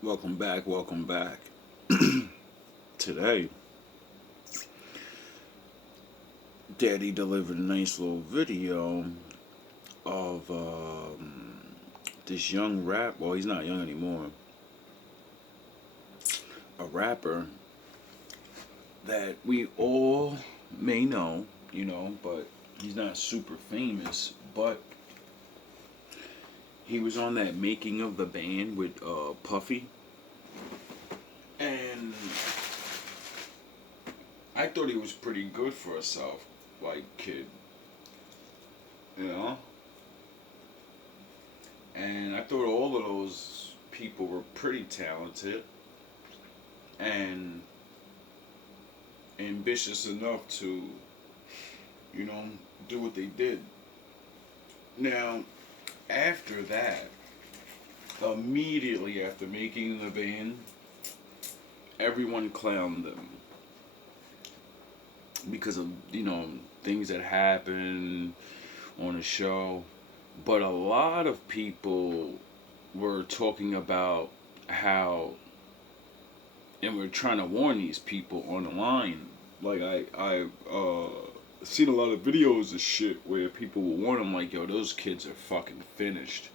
Welcome back, welcome back. Today, Daddy delivered a nice little video of this young well, he's not young anymore, a rapper that we all may know, but he's not super famous, but he was on that Making of the Band with Puffy, and I thought he was pretty good for himself, like kid, you know. And I thought all of those people were pretty talented and ambitious enough to, you know, do what they did. Now, after that, immediately after making the band, everyone clowned them because of, things that happened on the show. But a lot of people were talking about how, and we're trying to warn these people on the line. Like I seen a lot of videos of shit where people will warn them like, yo, those kids are fucking finished.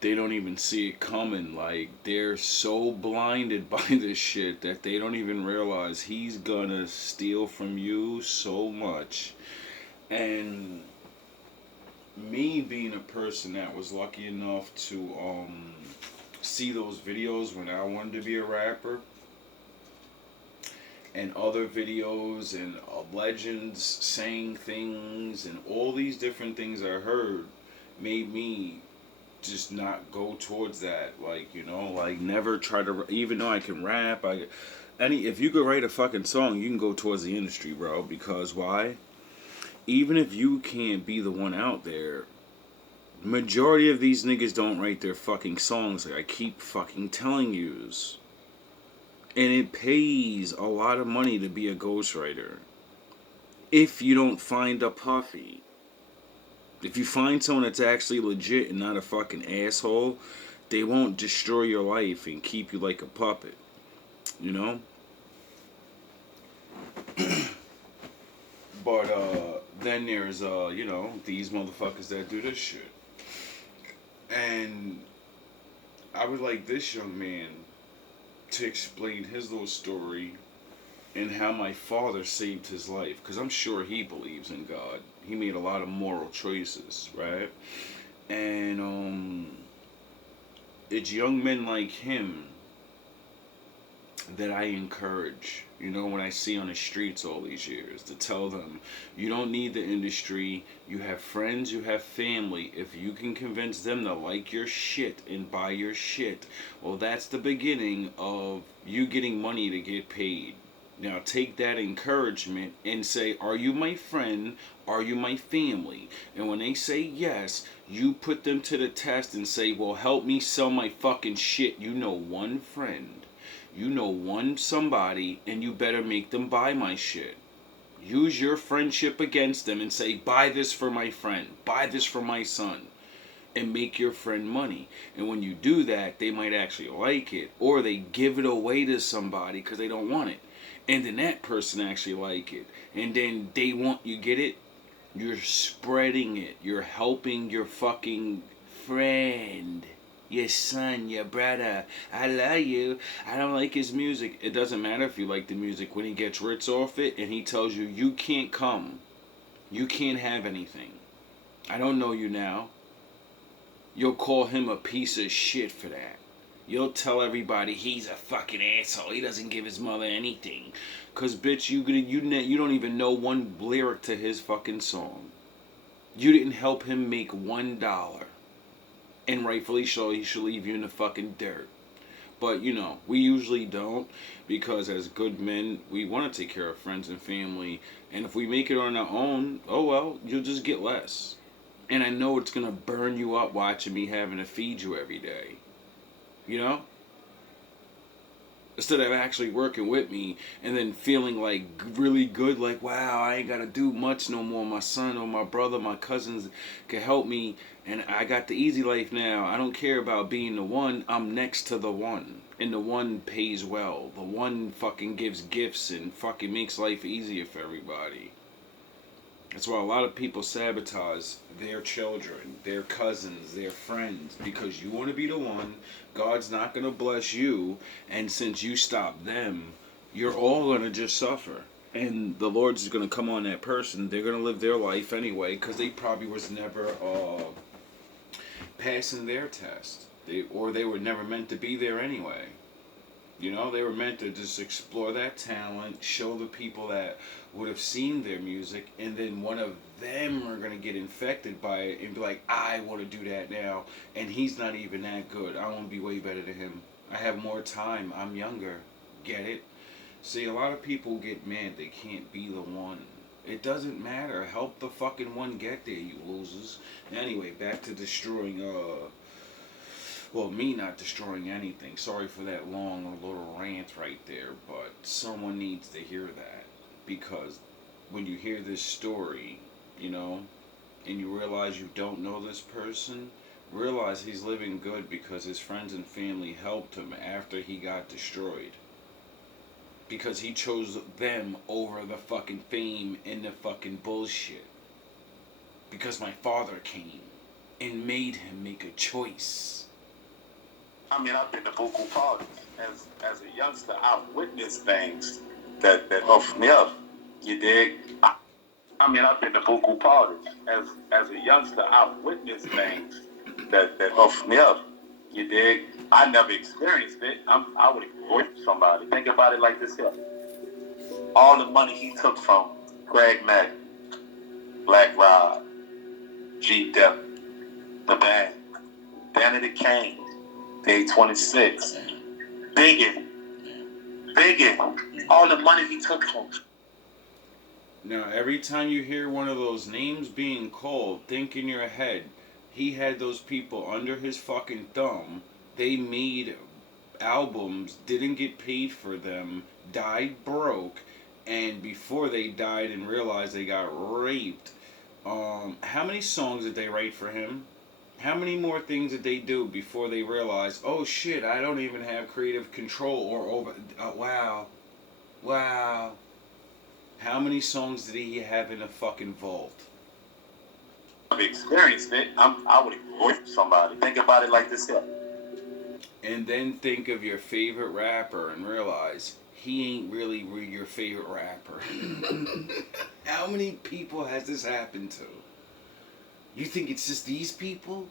They don't even see it coming. Like, they're so blinded by this shit that they don't even realize he's gonna steal from you so much. And me being a person that was lucky enough to see those videos when I wanted to be a rapper, and other videos and legends saying things and all these different things I heard made me just not go towards that. Like, like never try to, even though I can rap, if you could write a fucking song, you can go towards the industry, bro. Because why? Even if you can't be the one out there, majority of these niggas don't write their fucking songs. Like I keep fucking telling yous. And it pays a lot of money to be a ghostwriter. If you don't find a Puffy. If you find someone that's actually legit and not a fucking asshole, they won't destroy your life and keep you like a puppet. You know? But then there's these motherfuckers that do this shit. And I would like this young man to explain his little story and how my father saved his life, because I'm sure he believes in God. He made a lot of moral choices, right? And it's young men like him that I encourage, when I see on the streets all these years, to tell them, you don't need the industry, you have friends, you have family. If you can convince them to like your shit and buy your shit, well, that's the beginning of you getting money to get paid. Now take that encouragement and say, are you my friend? Are you my family? And when they say yes, you put them to the test and say, well, help me sell my fucking shit. You know one friend. You know one somebody, and you better make them buy my shit. Use your friendship against them and say, buy this for my friend. Buy this for my son. And make your friend money. And when you do that, they might actually like it. Or they give it away to somebody because they don't want it. And then that person actually like it. And then they want, you get it? You're spreading it. You're helping your fucking friend. Your son, your brother. I love you. I don't like his music. It doesn't matter if you like the music. When he gets rich off it and he tells you, you can't come. You can't have anything. I don't know you now. You'll call him a piece of shit for that. You'll tell everybody he's a fucking asshole. He doesn't give his mother anything. Cause bitch, you don't even know one lyric to his fucking song. You didn't help him make $1. And rightfully so, he should leave you in the fucking dirt. But, we usually don't, because as good men, we want to take care of friends and family. And if we make it on our own, oh well, you'll just get less. And I know it's going to burn you up watching me having to feed you every day. instead of actually working with me and then feeling like really good, like, wow, I ain't gotta do much no more. My son or my brother, my cousins can help me, and I got the easy life now. I don't care about being the one. I'm next to the one, and the one pays well. The one fucking gives gifts and fucking makes life easier for everybody. That's why a lot of people sabotage their children, their cousins, their friends, because you want to be the one. God's not going to bless you, and since you stop them, you're all going to just suffer. And the Lord's going to come on that person. They're going to live their life anyway, because they probably was never passing their test. Or they were never meant to be there anyway. You know, they were meant to just explore that talent, show the people that would have seen their music, and then one of them are going to get infected by it and be like, I want to do that now, and he's not even that good. I want to be way better than him. I have more time. I'm younger. Get it? See, a lot of people get mad they can't be the one. It doesn't matter. Help the fucking one get there, you losers. Anyway, back to destroying, well, me not destroying anything. Sorry for that long little rant right there, but someone needs to hear that. Because when you hear this story, you know, and you realize you don't know this person, realize he's living good because his friends and family helped him after he got destroyed. Because he chose them over the fucking fame and the fucking bullshit. Because my father came and made him make a choice. I mean, I've been to vocal parties. As a youngster, I've witnessed things that off me up. You dig? I mean, I've been to vocal parties. As a youngster, I've witnessed things that off me up. You dig? I never experienced it. I would avoid somebody. Think about it like this here. All the money he took from Greg Mack, Black Rob, G Dep, the band, Danny the Kane, Day 26, Biggie, all the money he took from. Now, every time you hear one of those names being called, think in your head, he had those people under his fucking thumb. They made albums, didn't get paid for them, died broke, and before they died and realized they got raped, how many songs did they write for him? How many more things did they do before they realized, oh shit, I don't even have creative control or over... Wow. How many songs did he have in a fucking vault? I've experienced it. I would avoid somebody. Think about it like this here. And then think of your favorite rapper and realize he ain't really your favorite rapper. How many people has this happened to? You think it's just these people?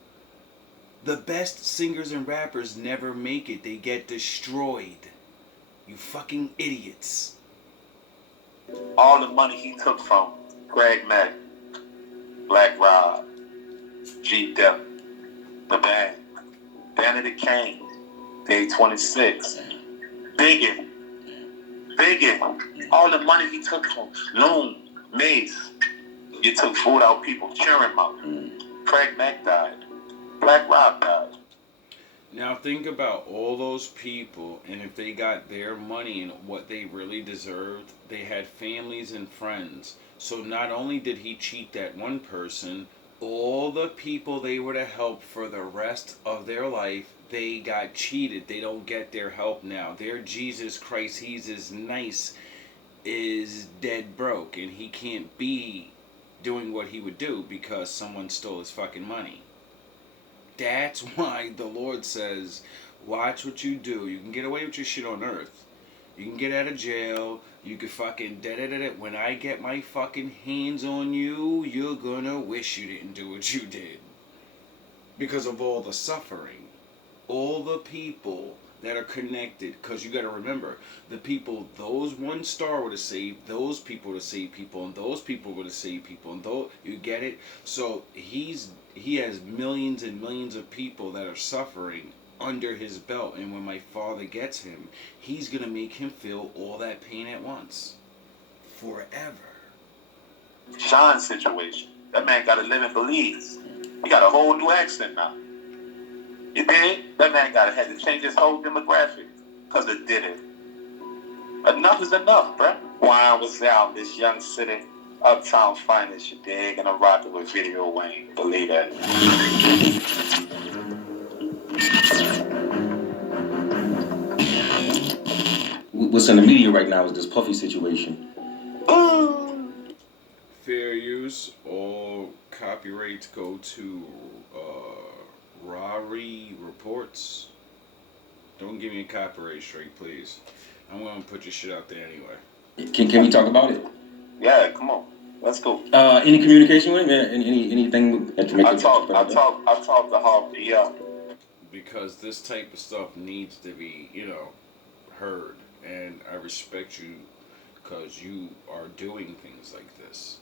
The best singers and rappers never make it. They get destroyed. You fucking idiots. All the money he took from Greg Mack, Black Rob, G Dep, the band, Danny the Kane, Day 26, Biggie, all the money he took from Loon, Mace. You took food out people cheering about. Craig Mack died. Black Rob died. Now think about all those people, and if they got their money and what they really deserved, they had families and friends. So not only did he cheat that one person, all the people they were to help for the rest of their life, they got cheated. They don't get their help now. Their Jesus Christ, he's as nice, is dead broke, and he can't be doing what he would do because someone stole his fucking money. That's why the Lord says, watch what you do. You can get away with your shit on earth. You can get out of jail. You can fucking da-da-da-da. When I get my fucking hands on you, you're gonna wish you didn't do what you did. Because of all the suffering. All the people that are connected. Because you gotta remember, the people, those one star would have saved, those people would have saved people, and those people would have saved people, and those, you get it? So he has millions and millions of people that are suffering under his belt, and when my father gets him, he's gonna make him feel all that pain at once. Forever. Sean's situation. That man gotta live in Belize. He got a whole new accent now. You did? That man had to change his whole demographic because it did it. Enough is enough, bruh. Wine was down this young city, uptown finest, you dig, and I'm rocking with Video Wayne. Believe that. What's in the media right now is this Puffy situation. Fair use. All copyrights go to Rari Reports. Don't give me a copyright strike, please. I'm gonna put your shit out there anyway. Can we talk about it? Yeah, come on. Let's go. Any communication with him? Anything that I talk to Harvey, yeah. Because this type of stuff needs to be, heard. And I respect you because you are doing things like this.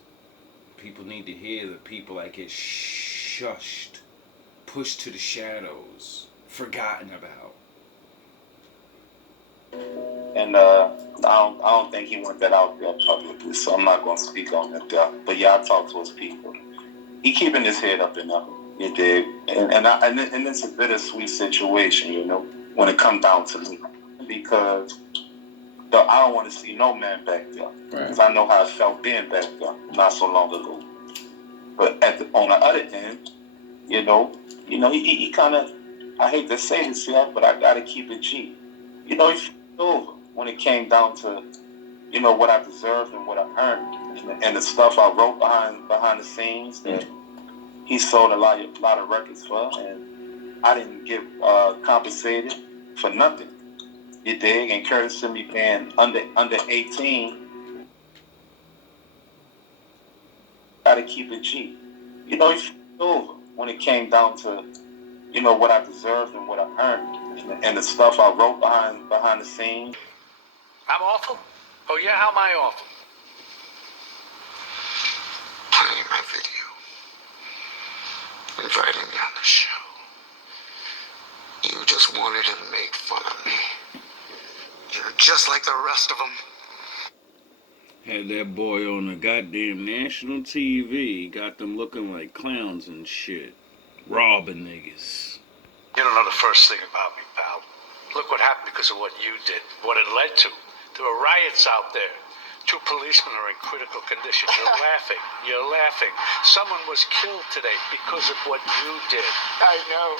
People need to hear the people that get shushed, pushed to the shadows, forgotten about. And I don't think he went that out there publicly, so I'm not gonna speak on that there. But yeah, I talk to his people. He keeping his head up enough, you dig? And it's a bittersweet situation, when it comes down to me, because I don't want to see no man back there, because I know how it felt being back there not so long ago. But on the other end, he kind of, I hate to say this here, but I gotta keep it G. He felt over when it came down to, what I deserved and what I earned, and the stuff I wrote behind the scenes that he sold a lot of records for, and I didn't get compensated for nothing. You dig? And courtesy of me being under 18, gotta keep it G. He felt over when it came down to, what I deserved and what I earned, and the stuff I wrote behind the scenes. I'm awful? Oh yeah, how am I awful? Playing my video. Inviting me on the show. You just wanted to make fun of me. You're just like the rest of them. Had that boy on the goddamn national TV, got them looking like clowns and shit. Robbing niggas. You don't know the first thing about me, pal. Look what happened because of what you did, what it led to. There were riots out there. 2 policemen are in critical condition. You're laughing. Someone was killed today because of what you did. I know.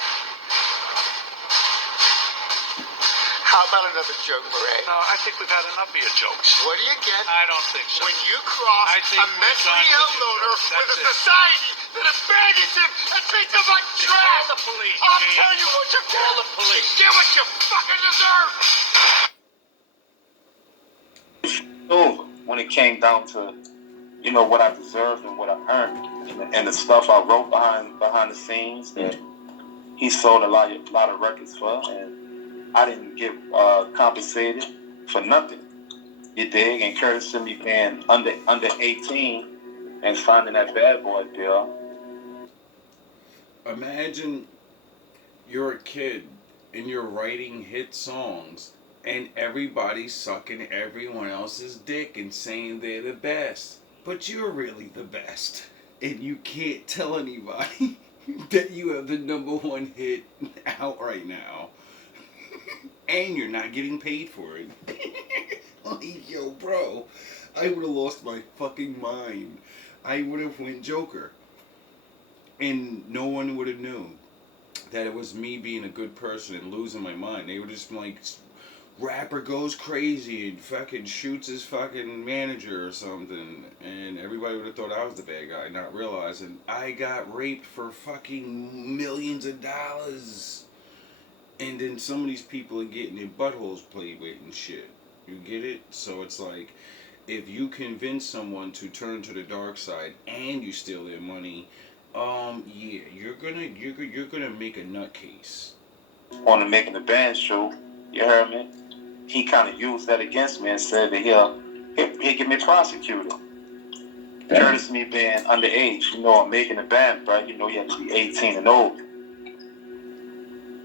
How about another joke, Murray? No, I think we've had enough of your jokes. What do you get? I don't think so. When you cross a mentally ill loner with a society that abandons him and treats him like trash. Call the police. I'll tell you what you Call the police. Get what you fucking deserve. Over when it came down to, what I deserved and what I earned, and the stuff I wrote behind the scenes that he sold a lot of records for, and I didn't get compensated for nothing. You dig? And courtesy of me being under 18 and finding that bad boy deal. Imagine you're a kid and you're writing hit songs and everybody's sucking everyone else's dick and saying they're the best. But you're really the best. And you can't tell anybody that you have the #1 hit out right now. And you're not getting paid for it. Like, yo, bro, I would have lost my fucking mind. I would have went Joker. And no one would have known that it was me being a good person and losing my mind. They would just be like, rapper goes crazy and fucking shoots his fucking manager or something. And everybody would have thought I was the bad guy, not realizing I got raped for fucking millions of dollars. And then some of these people are getting their buttholes played with and shit. You get it? So it's like, if you convince someone to turn to the dark side and you steal their money, yeah, you're gonna make a nutcase. On the Making the Band show, you heard me? He kind of used that against me and said that he'll get me prosecuted. Courtesy of me being underage, I'm Making the Band, right? You have to be 18 and old.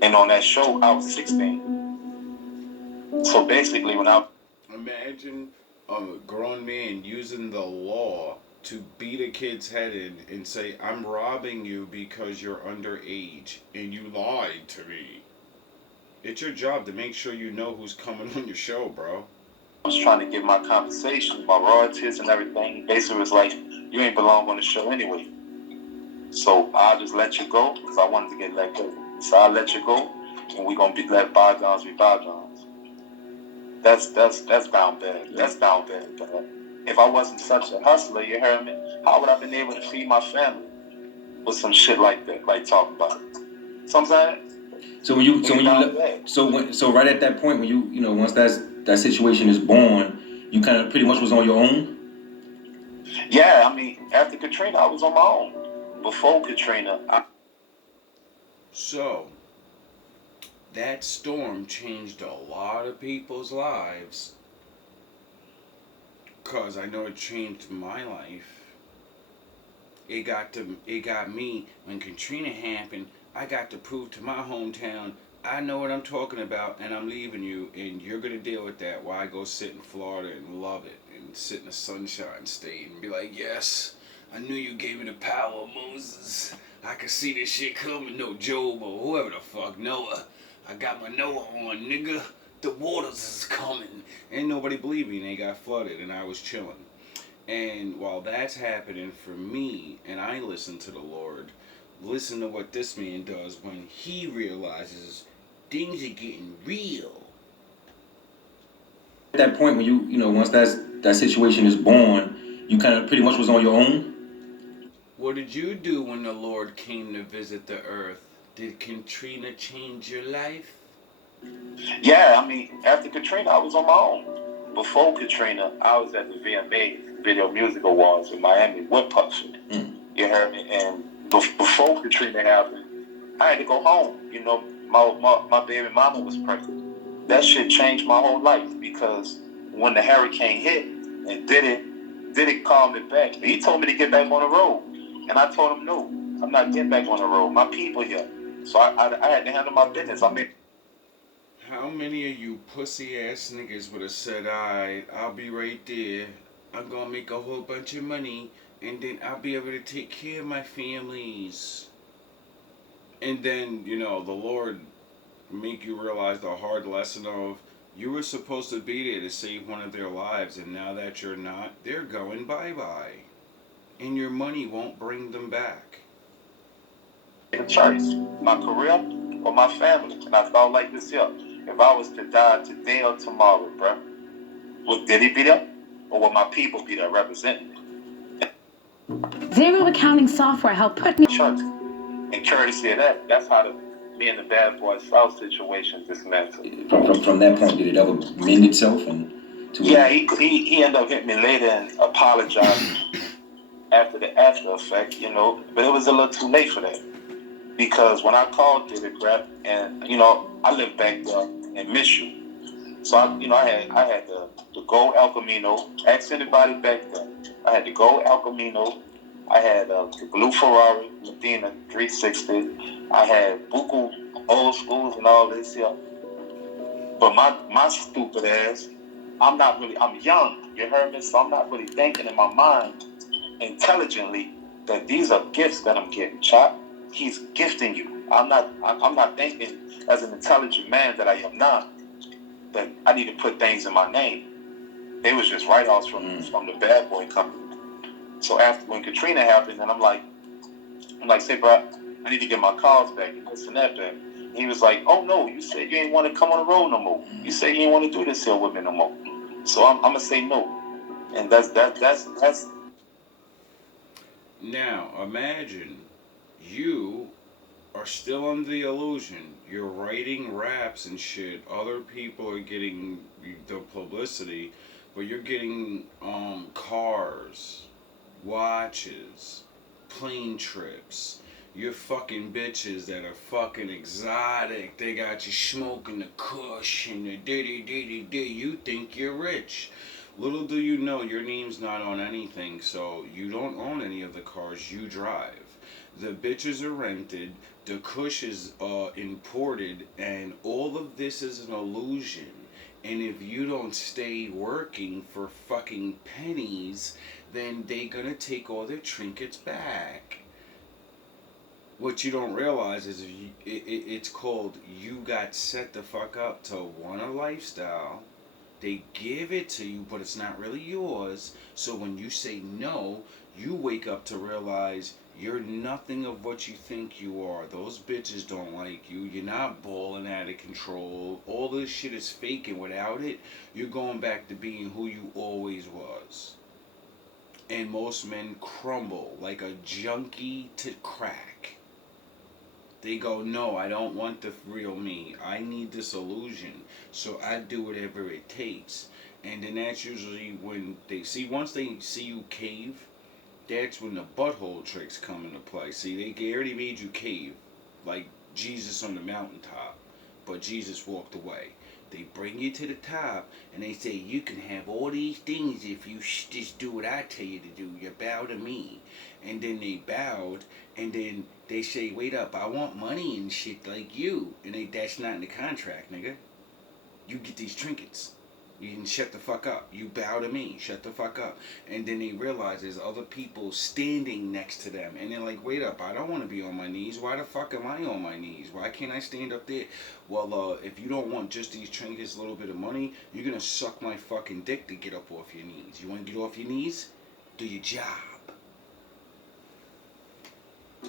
And on that show, I was 16. So basically, when I... Imagine a grown man using the law to beat a kid's head in and say, I'm robbing you because you're underage and you lied to me. It's your job to make sure you know who's coming on your show, bro. was trying to get my compensation, my royalties and everything. He basically was like, you ain't belong on the show anyway. So I'll just let you go because I wanted to get let go. So I'll let you go and we're going to let bygones be bygones. That's down bad. That's down bad. But if I wasn't such a hustler, you heard me, how would I have been able to feed my family with some shit like that, like talking about it? So I'm saying? So right at that point when once that situation is born, you kind of pretty much was on your own. Yeah, I mean, after Katrina, I was on my own. Before Katrina, So that storm changed a lot of people's lives. Cause I know it changed my life. It got me when Katrina happened. I got to prove to my hometown I know what I'm talking about, and I'm leaving you, and you're gonna deal with that while I go sit in Florida and love it, and sit in the Sunshine State and be like, yes, I knew you gave me the power of Moses. I could see this shit coming. No, Job or whoever the fuck, Noah. I got my Noah on, nigga. The waters is coming. And nobody believed me, and they got flooded, and I was chilling. And while that's happening for me, and I listen to the Lord, listen to what this man does when he realizes things are getting real. At that point when once that situation is born, you kind of pretty much was on your own. What did you do when the Lord came to visit the earth? Did Katrina change your life? yeah, I mean, after Katrina, I was on my own. Before Katrina, I was at the VMA Video Music Awards in Miami with Puffy. You heard me? And before Katrina happened, I had to go home. You know, my baby mama was pregnant. That shit changed my whole life because when the hurricane hit and did it call me back. He told me to get back on the road. And I told him, no, I'm not getting back on the road. My people here. So I had to handle my business. I mean, how many of you pussy ass niggas would have said, I'll be right there. I'm gonna make a whole bunch of money and then I'll be able to take care of my families. And then, the Lord make you realize the hard lesson of you were supposed to be there to save one of their lives, and now that you're not, they're going bye-bye. And your money won't bring them back. the choice, my career or my family. And I felt like this here. If I was to die today or tomorrow, bruh, would Diddy be there? Or would my people be there representing me? Zero accounting software helped put me... Church. And courtesy of that, that's how me and the Bad Boy South situation dismantled. From that point, did it ever mend itself? Yeah, he ended up hitting me later and apologized after the after effect, but it was a little too late for that. Because when I called Diddy, bruh, and, I lived back there in Michigan. So, I had the gold El Camino. Ask anybody back there. I had the gold El Camino. I had the blue Ferrari, Medina 360. I had buku old schools and all this here. But my stupid ass, I'm young, you heard me? So I'm not really thinking in my mind intelligently that these are gifts that I'm getting, Chop. He's gifting you. I'm not thinking as an intelligent man that I am not, that I need to put things in my name. They was just write-offs from the Bad Boy company. So after when Katrina happened, and I'm like, say, bro, I need to get my calls back and this and that back. And he was like, oh no, you said you ain't want to come on the road no more. You said you ain't want to do this here with me no more. So I'm gonna say no. And that's. Now imagine you are still under the illusion. You're writing raps and shit. Other people are getting the publicity, but you're getting cars, watches, plane trips. You're fucking bitches that are fucking exotic. They got you smoking the kush and the diddy. You think you're rich. Little do you know your name's not on anything, so you don't own any of the cars you drive. The bitches are rented, the kush is imported, and all of this is an illusion. And if you don't stay working for fucking pennies, then they gonna take all their trinkets back. What you don't realize is it's called you got set the fuck up to want a lifestyle They give it to you, but it's not really yours. So when you say no, you wake up to realize you're nothing of what you think you are. Those bitches don't like you. You're not balling out of control. All this shit is fake, and without it, you're going back to being who you always was. And most men crumble like a junkie to crack. They go, no, I don't want the real me. I need this illusion. So I do whatever it takes. And then that's usually when they see, once they see you cave, that's when the butthole tricks come into play. See, they already made you cave, like Jesus on the mountaintop. But Jesus walked away. They bring you to the top, and they say, you can have all these things if you just do what I tell you to do. You bow to me. And then they bowed, and then they say, wait up, I want money and shit like you. And that's not in the contract, nigga. You get these trinkets. You can shut the fuck up. You bow to me. Shut the fuck up. And then they realize there's other people standing next to them. And they're like, wait up, I don't want to be on my knees. Why the fuck am I on my knees? Why can't I stand up there? Well, if you don't want just these trinkets, a little bit of money, you're going to suck my fucking dick to get up off your knees. You want to get off your knees? Do your job.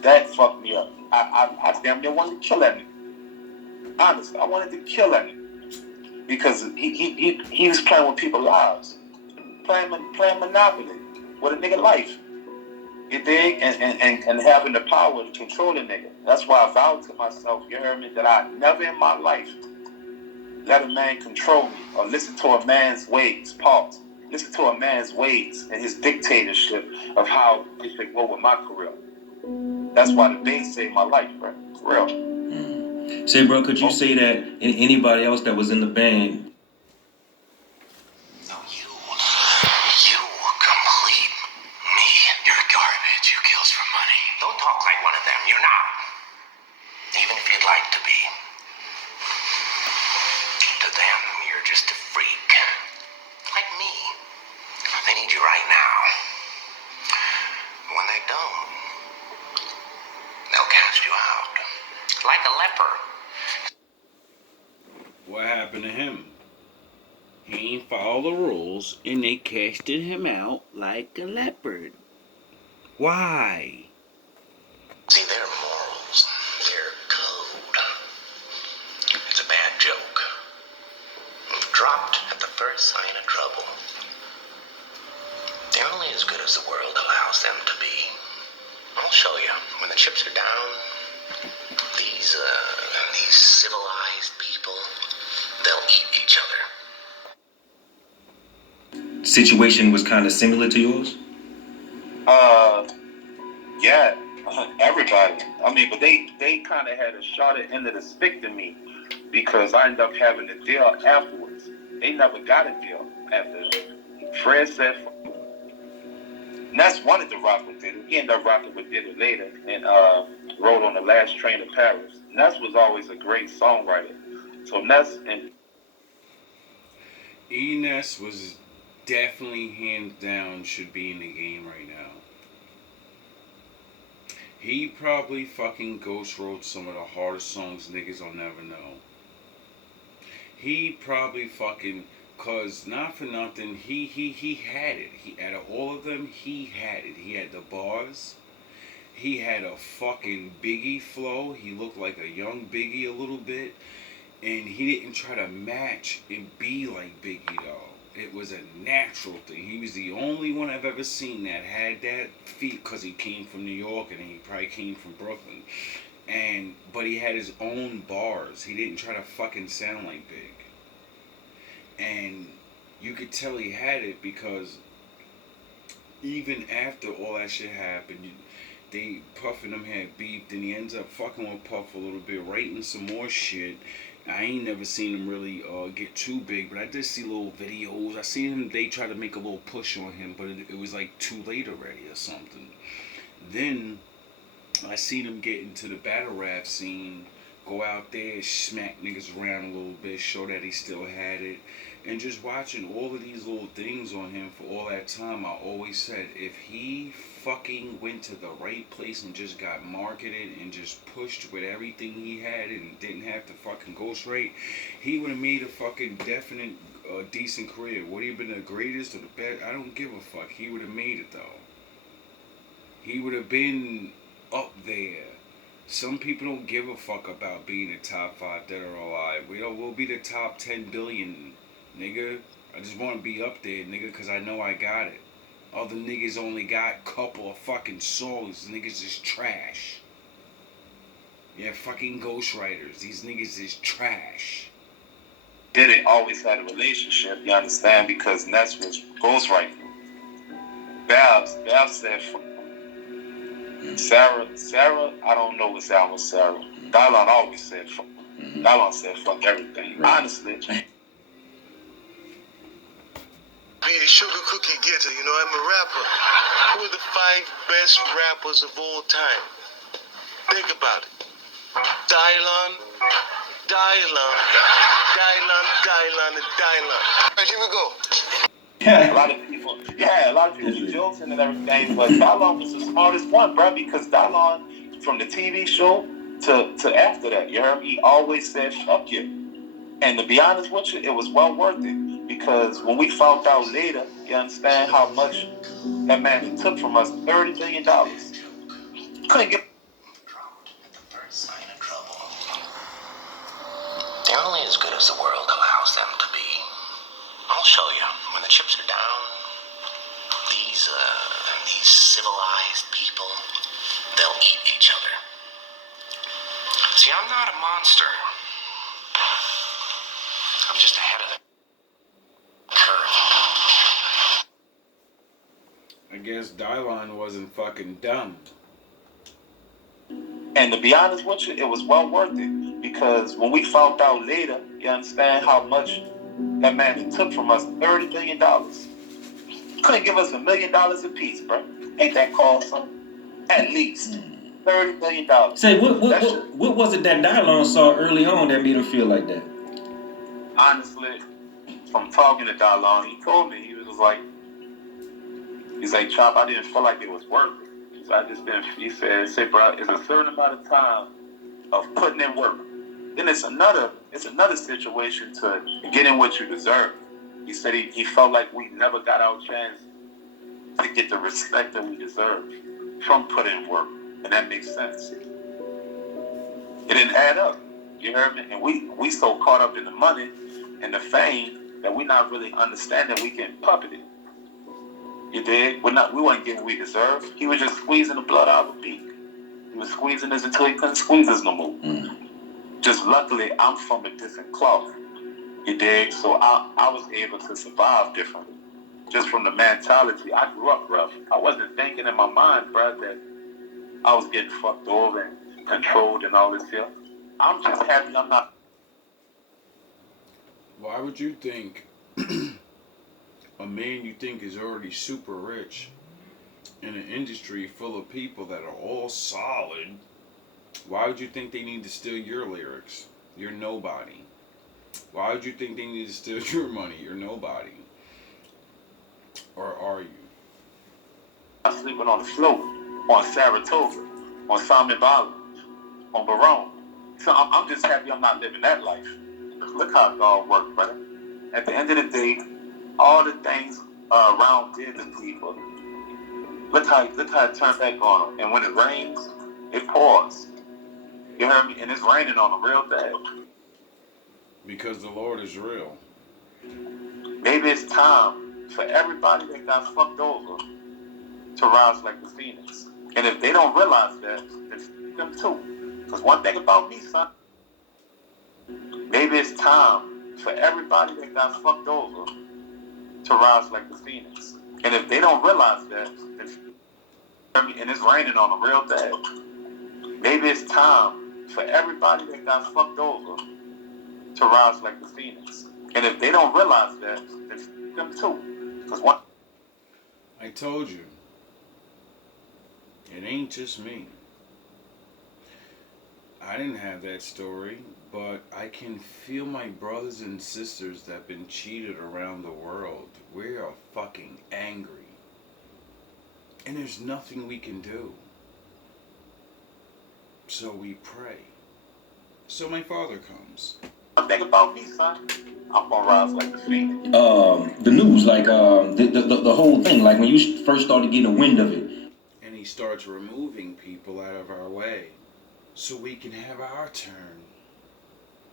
That fucked me up. I damn near wanted to kill that nigga. Honestly, I wanted to kill that nigga. Because he was playing with people's lives. Playing Monopoly with a nigga life. You dig? And having the power to control the nigga. That's why I vowed to myself, you heard me, that I never in my life let a man control me or listen to a man's ways. Pause. Listen to a man's ways and his dictatorship of how he should go with my career. That's why the bass saved my life, bro. For real. Say, bro, could you say that in anybody else that was in the band? No, you complete me. You're garbage. You kills for money. Don't talk like one of them. You're not. Even if you'd like to be. To them, you're just a freak. Like me. They need you right now. When they don't, they'll cast you out. Like a leper. What happened to him? He ain't follow the rules, and they casted him out like a leopard. Why? See, their morals, their code. It's a bad joke. Dropped at the first sign of trouble. They're only as good as the world allows them to be. I'll show you. When the chips are down, these civilized people, they'll eat each other. Situation was kind of similar to yours? Yeah, everybody. I mean, but they kind of had a shot at end of the stick to me because I ended up having a deal afterwards. They never got a deal after. Fred said, Ness wanted to rock with Diddy. He ended up rocking with Diddy later and wrote on the last train to Paris. Ness was always a great songwriter. So Ness and Ness was definitely hands down should be in the game right now. He probably fucking ghost wrote some of the hardest songs niggas will never know. He probably fucking, cause not for nothing, he had it. He, out of all of them, he had it. He had the bars. He had a fucking Biggie flow. He looked like a young Biggie a little bit. And he didn't try to match and be like Biggie though. It was a natural thing. He was the only one I've ever seen that had that feat because he came from New York and he probably came from Brooklyn. But he had his own bars. He didn't try to fucking sound like Big. And you could tell he had it because even after all that shit happened, they Puff and them had beefed, and he ends up fucking with Puff a little bit, writing some more shit. I ain't never seen him really get too big, but I did see little videos. I seen him, they tried to make a little push on him, but it was like too late already or something. Then I seen him get into the battle rap scene, go out there, smack niggas around a little bit, show that he still had it. And just watching all of these little things on him for all that time, I always said, if he fucking went to the right place and just got marketed and just pushed with everything he had and didn't have to fucking ghostwrite, he would have made a fucking definite a decent career. Would he have been the greatest or the best? I don't give a fuck. He would have made it though. He would have been up there. Some people don't give a fuck about being the top 5 dead or alive. We'll be the top 10 billion, nigga. I just want to be up there, nigga, because I know I got it. Other niggas only got a couple of fucking songs. Niggas is trash. Yeah, fucking ghostwriters. These niggas is trash. Didn't always had a relationship, you understand? Because Ness was ghostwriting. Babs said, Sarah, I don't know what's out with Sarah. Dylon always said fuck. Dylon said fuck everything. Right. Honestly. Be the sugar cookie getter, you know, I'm a rapper. Who are the 5 best rappers of all time? Think about it. Dylon, and Dylon. Alright, here we go. A lot of people be joking and everything, but Dylon was the smartest one, bro, because Dylon, from the TV show to after that, you heard me, he always said fuck you. And to be honest with you, it was well worth it, because when we found out later, you understand how much that man took from us, $30 million. Couldn't get Sign of trouble. They're only as good as the world allows them to be. I'll show you. When the chips are down, these civilized people, they'll eat each other. See, I'm not a monster. I'm just ahead of the curve. I guess Dylon wasn't fucking dumb. And to be honest with you, it was well worth it, because when we found out later, you understand how much that man took from us, $30 million. Couldn't give us $1 million a piece, bro. Ain't that called something? At least $30 million. Say, what was it that Dylon saw early on that made him feel like that? Honestly, from talking to Dylon, he told me, he's like, Chop, I didn't feel like it was worth it. I just didn't. He said, bro, it's a certain amount of time of putting in work. Then it's another situation to getting what you deserve. He said he felt like we never got our chance to get the respect that we deserve from putting in work, and that makes sense. It didn't add up. You heard me? And we so caught up in the money and the fame that we not really understanding we can puppet it. You dig? We weren't getting what we deserved. He was just squeezing the blood out of the beak. He was squeezing us until he couldn't squeeze us no more. Just luckily, I'm from a different cloth. You dig? So I was able to survive differently. Just from the mentality. I grew up rough. I wasn't thinking in my mind, bro, that I was getting fucked over and controlled and all this here. I'm just happy I'm not. Why would you think a man you think is already super rich in an industry full of people that are all solid, why would you think they need to steal your lyrics? You're nobody. Why would you think they need to steal your money? You're nobody. Or are you? I'm sleeping on the floor, on Saratoga, on Simon Valley, on Barone. So I'm just happy I'm not living that life. Look how God works, brother. At the end of the day, all the things around did to people. Look how it turned back on them. And when it rains, it pours. You heard me? And it's raining on them real bad. Because the Lord is real. Maybe it's time for everybody that got fucked over to rise like the phoenix. And if they don't realize that, then f*** them too. Because one thing about me, son, maybe it's time for everybody that got fucked over to rise like the phoenix. And if they don't realize that, then f*** them, and it's raining on them real bad. Maybe it's time for everybody that got fucked over to rise like the phoenix. And if they don't realize that, then f*** them too. Because one. I told you. It ain't just me. I didn't have that story, but I can feel my brothers and sisters that have been cheated around the world. We are fucking angry. And there's nothing we can do. So we pray. So my father comes. One thing about me, son, I'm gonna rise like the phoenix. The news, like the whole thing, like when you first started getting a wind of it. And he starts removing people out of our way so we can have our turn.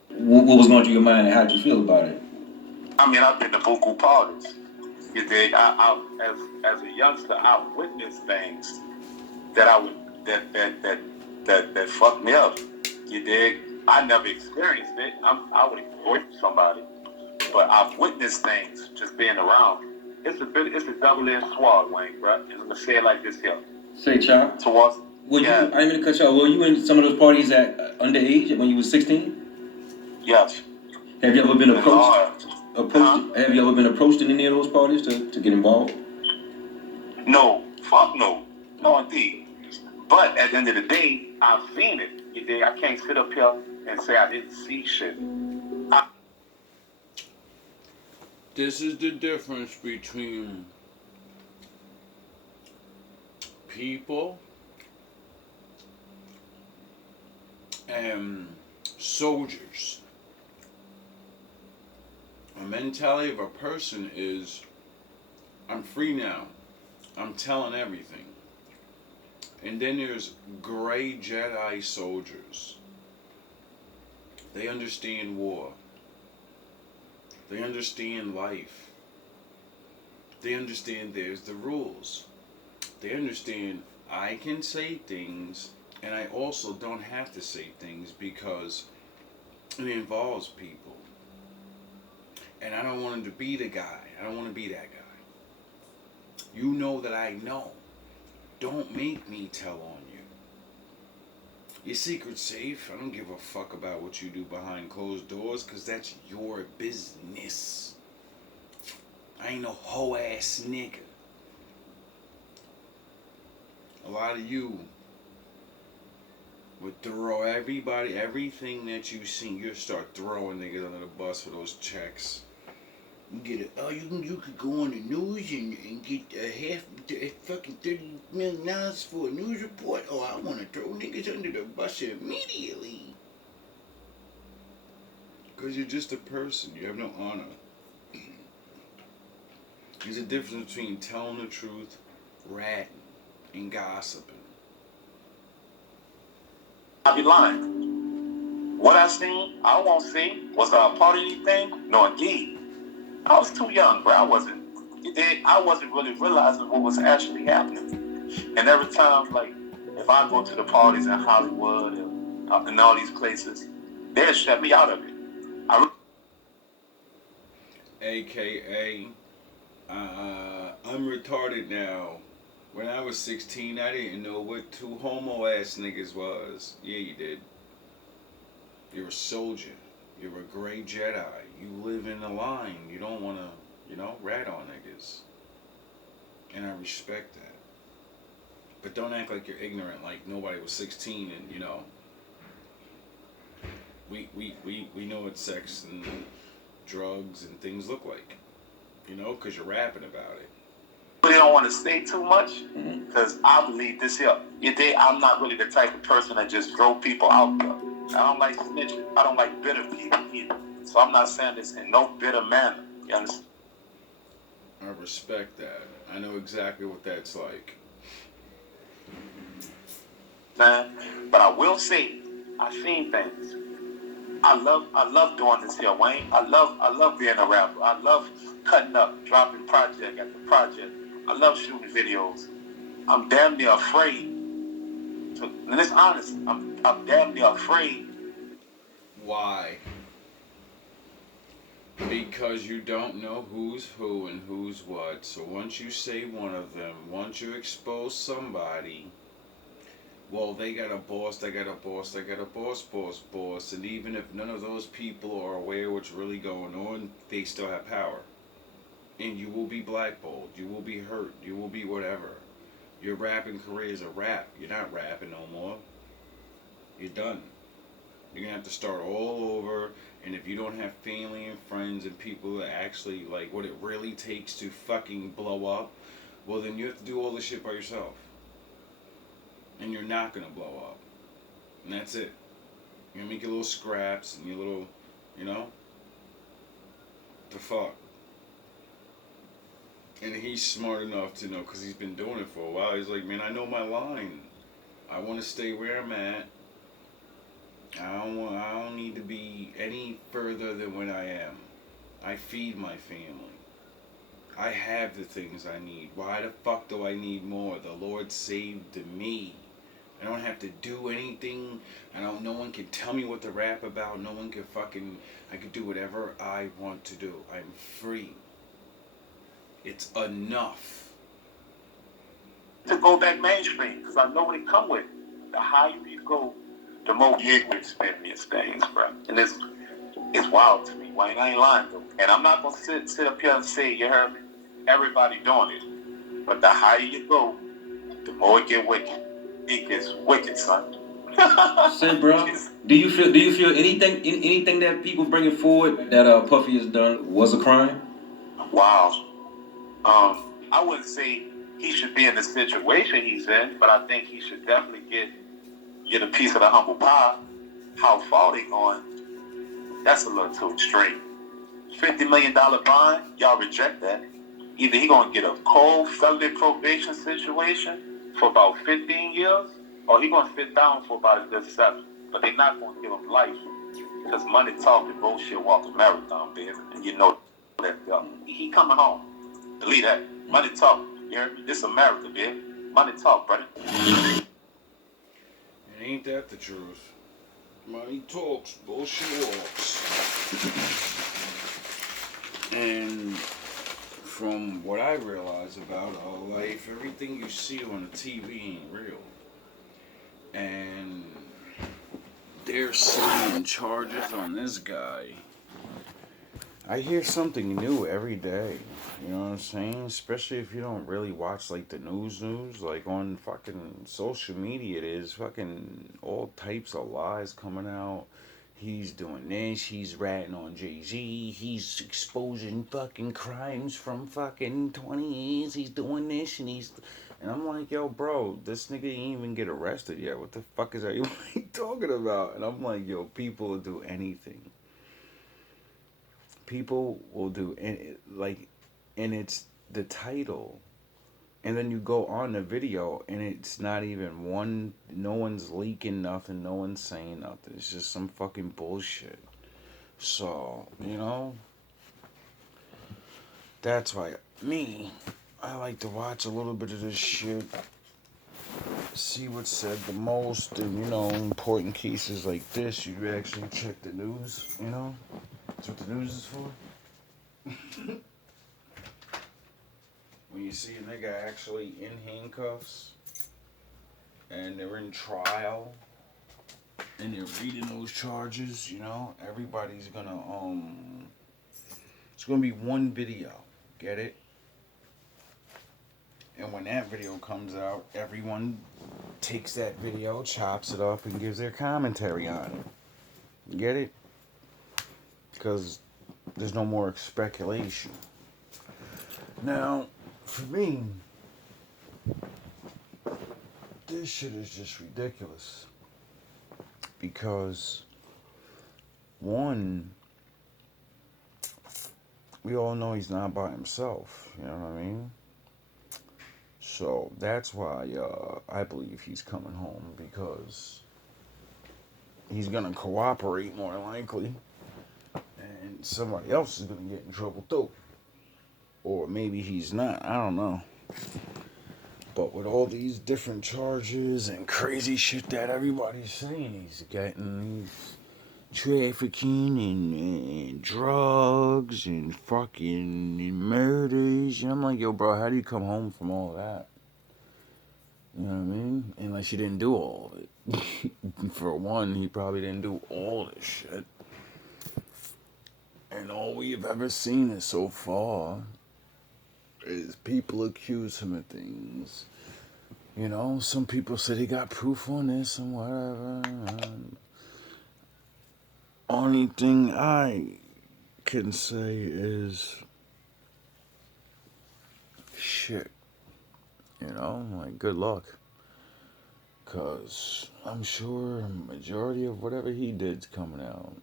What was going through your mind and how did you feel about it? I mean, I've been to buku parties. You dig? As a youngster, I've witnessed things that I would that fucked me up. You dig? I never experienced it. I would avoid somebody, but I've witnessed things just being around. It's a double-edged sword, Wayne, bro. I'm gonna say it like this here. Say, Chop. Towards Were you? I didn't mean to cut you off. Were you in some of those parties at underage when you was 16? yes. Have you ever been approached? Huh? Have you ever been approached in any of those parties to get involved? No, fuck no, no indeed. But at the end of the day, I've seen it. You dig? I can't sit up here and say I didn't see shit. This is the difference between people and soldiers. A mentality of a person is, I'm free now. I'm telling everything. And then there's gray Jedi soldiers. They understand war. They understand life. They understand there's the rules. They understand I can say things and I also don't have to say things because it involves people. And I don't want him to be the guy. I don't want to be that guy. You know that I know. Don't make me tell on you. Your secret's safe. I don't give a fuck about what you do behind closed doors because that's your business. I ain't no hoe ass nigga. A lot of you would throw everything that you seen. You start throwing niggas under the bus for those checks. You get it. Oh, you could go on the news and get fucking $30 million for a news report. Oh, I want to throw niggas under the bus immediately. Because you're just a person. You have no honor. There's a difference between telling the truth, ratting, and gossiping. I be lying. What I seen, I won't see. Was I a part of anything? No, indeed. I was too young, bro. I wasn't really realizing what was actually happening. And every time, like, if I go to the parties in Hollywood and all these places, they'll shut me out of it. AKA, I'm retarded now. When I was 16, I didn't know what two homo ass niggas was. Yeah, you did. You're a soldier. You're a gray Jedi. You live in the line. You don't want to, rat on niggas. And I respect that. But don't act like you're ignorant, like nobody was 16 and, we know what sex and drugs and things look like. Because you're rapping about it. They don't want to say too much because I believe this here. I'm not really the type of person that just throw people out there. I don't like snitching. I don't like bitter people either. So I'm not saying this in no bitter manner. You understand? I respect that. I know exactly what that's like. Man, but I will say, I've seen things. I love doing this here, Wayne. I love being a rapper. I love cutting up, dropping project after project. I love shooting videos. I'm damn near afraid. And it's honest. I'm damn near afraid. Why? Because you don't know who's who and who's what. So once you say one of them, once you expose somebody, well, they got a boss, they got a boss, they got a boss. And even if none of those people are aware what's really going on, they still have power. And you will be blackballed. You will be hurt. You will be whatever. Your rapping career is a rap. You're not rapping no more. You're done. You're going to have to start all over. And if you don't have family and friends and people that actually like what it really takes to fucking blow up, well, then you have to do all this shit by yourself. And you're not going to blow up. And that's it. You're going to make your little scraps and your little, the fuck? And he's smart enough to know, because he's been doing it for a while. He's like, man, I know my line. I want to stay where I'm at. I don't need to be any further than what I am. I feed my family. I have the things I need. Why the fuck do I need more? The Lord saved me. I don't have to do anything. No one can tell me what to rap about. No one can I can do whatever I want to do. I'm free. It's enough. To go back mainstream, because I know what it come with. The higher you go, the more you experience things, bro. And it's wild to me, Wayne. I ain't lying though. And I'm not gonna sit up here and say, you heard me, everybody doing it. But the higher you go, the more it get wicked. It gets wicked, son. Say, bro, do you feel anything that people bringing forward that Puffy has done was a crime? Wow. I wouldn't say he should be in the situation he's in, but I think he should definitely get a piece of the humble pie. How far they going? That's a little too extreme. $50 million bond, y'all reject that. Either he gonna get a cold felony probation situation for about 15 years, or he gonna sit down for about a good 7. But they not gonna give him life, because money talk and bullshit walk a marathon, baby. And you know that he coming home. Delete that. Money talk. You heard me? This America, baby. Money talk, brother. And ain't that the truth? Money talks, bullshit walks. And from what I realize about our life, everything you see on the TV ain't real. And they're saying charges on this guy. I hear something new every day. You know what I'm saying? Especially if you don't really watch like the news. Like on fucking social media, there's fucking all types of lies coming out. He's doing this, he's ratting on Jay-Z, he's exposing fucking crimes from fucking 20 years, he's doing this and I'm like, yo, bro, this nigga ain't even get arrested yet. What the fuck is everybody talking about? And I'm like, yo, people will do anything. People will do any, like, and it's the title. And then you go on the video and it's not even no one's leaking nothing, no one's saying nothing. It's just some fucking bullshit. So, you know, that's why I like to watch a little bit of this shit, see what's said the most, and, you know, important cases like this, you actually check the news, you know? That's what the news is for. When you see a nigga actually in handcuffs and they're in trial and they're reading those charges, you know, everybody's gonna it's gonna be one video, get it? And when that video comes out, everyone takes that video, chops it up, and gives their commentary on it. Get it? Because there's no more speculation. Now, for me, this shit is just ridiculous. Because, one, we all know he's not by himself. You know what I mean? So, that's why I believe he's coming home. Because he's going to cooperate more likely. And somebody else is going to get in trouble too. Or maybe he's not. I don't know. But with all these different charges and crazy shit that everybody's saying, he's getting trafficking and drugs and fucking and murders. And I'm like, yo, bro, how do you come home from all that? You know what I mean? Unless you didn't do all of it. For one, he probably didn't do all this shit. And all we've ever seen is so far is people accuse him of things. You know, some people said he got proof on this and whatever. Only thing I can say is shit. You know, like, good luck. Because I'm sure a majority of whatever he did's coming out.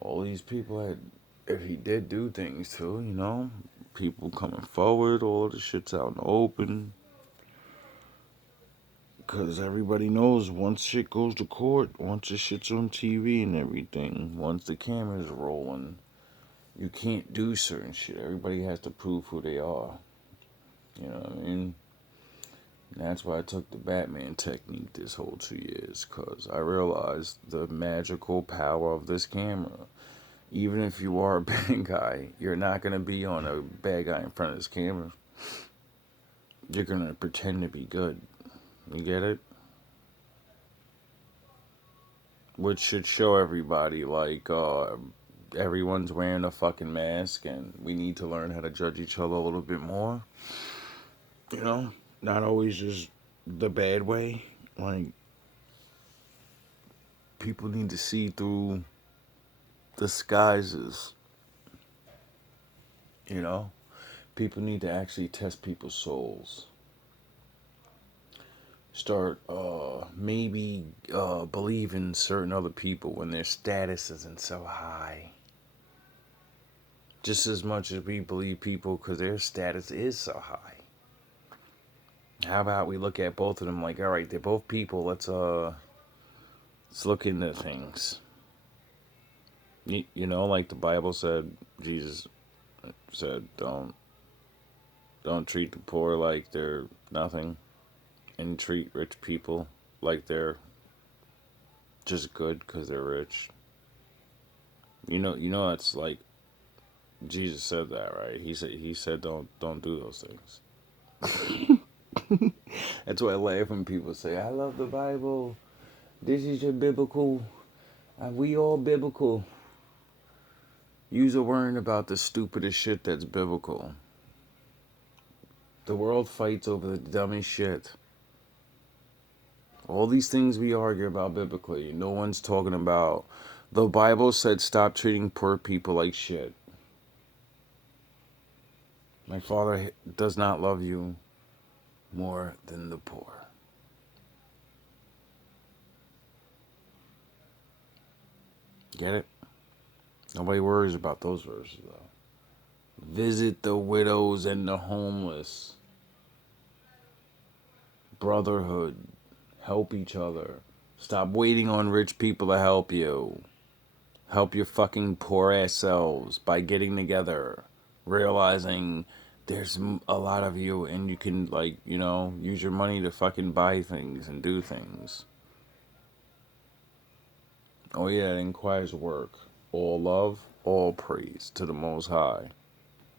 All these people had if he did do things too, you know, people coming forward, all of the shit's out in the open. Because everybody knows once shit goes to court, once the shit's on TV and everything, once the camera's rolling, you can't do certain shit. Everybody has to prove who they are. You know what I mean? And that's why I took the Batman technique this whole 2 years, because I realized the magical power of this camera. Even if you are a bad guy, you're not going to be on a bad guy in front of this camera. You're going to pretend to be good. You get it? Which should show everybody, like, everyone's wearing a fucking mask, and we need to learn how to judge each other a little bit more. You know? Not always just the bad way. Like, people need to see through disguises. You know? People need to actually test people's souls. Start maybe believing certain other people when their status isn't so high. Just as much as we believe people because their status is so high. How about we look at both of them like, all right, they're both people. Let's look into things. You know, like the Bible said, Jesus said, don't treat the poor like they're nothing, and treat rich people like they're just good because they're rich. You know, it's like Jesus said that, right? He said, don't do those things. That's why I laugh when people say, I love the Bible. This is your biblical. We all biblical. You're worrying about the stupidest shit that's biblical. The world fights over the dumbest shit. All these things we argue about biblically, no one's talking about. The Bible said stop treating poor people like shit. My Father does not love you more than the poor. Get it? Nobody worries about those verses, though. Visit the widows and the homeless. Brotherhood. Help each other. Stop waiting on rich people to help you. Help your fucking poor ass selves by getting together. Realizing there's a lot of you and you can, like, you know, use your money to fucking buy things and do things. Oh yeah, it requires work. All love, all praise to the Most High.